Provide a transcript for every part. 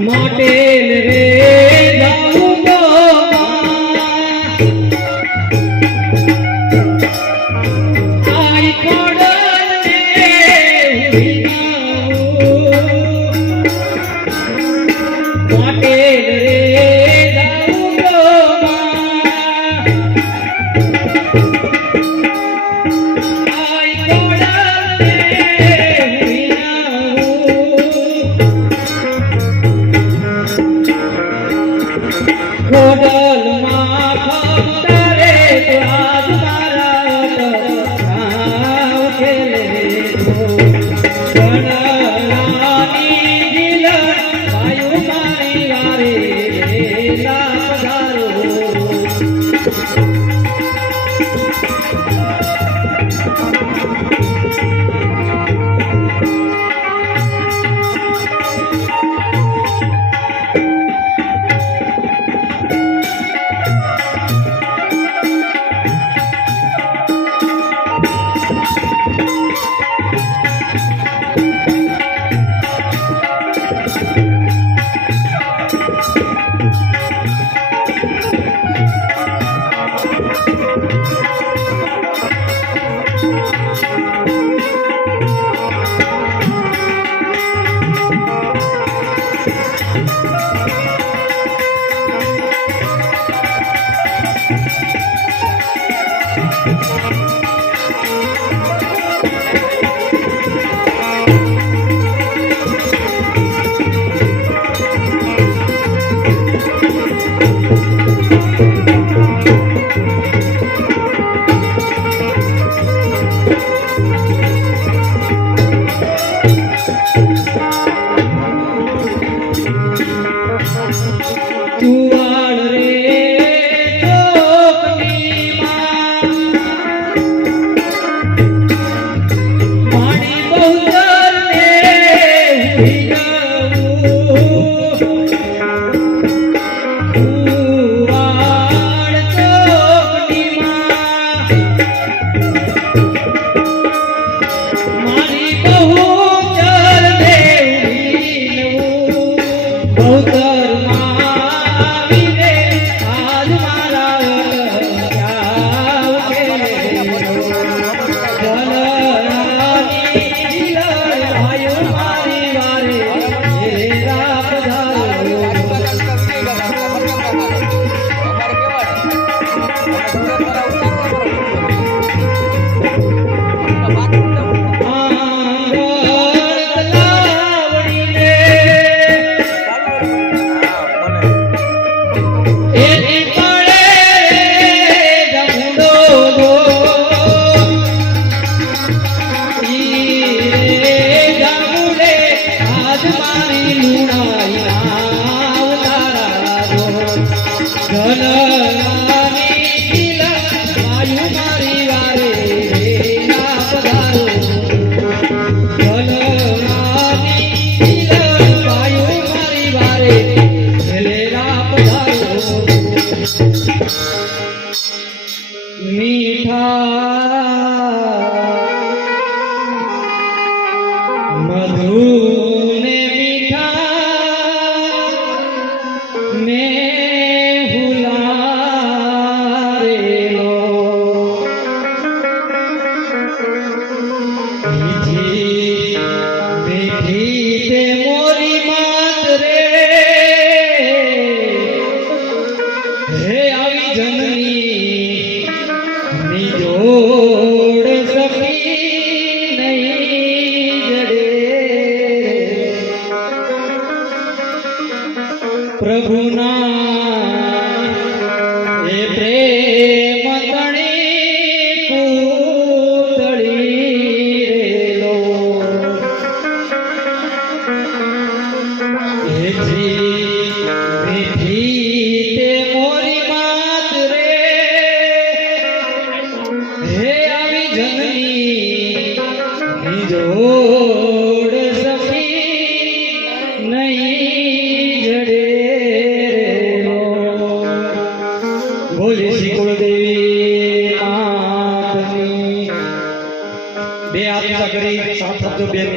મોટેલ રે જાઉં તો આઈ કોડલ ને મોટેલ રે જાઉં તો આઈ કોડલ ખોડલ માં ખોડરે આજ મારા ખેલે ગણરાની દિલ વાયુ મારી વારે લાપધારો તુવાડ રે ચોકડીમાં પાણી બહુતર ને હુઈ ગયું તુવાડ ચોકડીમાં મારી બહુતર ને હુઈ ગયું બહુતર મધુ ને મીઠા મેં હુલારેલો બેઠી તે મોરી માત રે હે આવી જનની નિજોડ સખી નહીં જડે પ્રભુના એ પ્રેમ તણી પૂતળી રેલો મીઠી તે મોરી માત રે બોલે શ્રી કુળદેવી માતની બે હાથ ઊંચા કરી સાથ આપજો બેન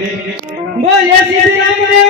બોલે શ્રી રામ રે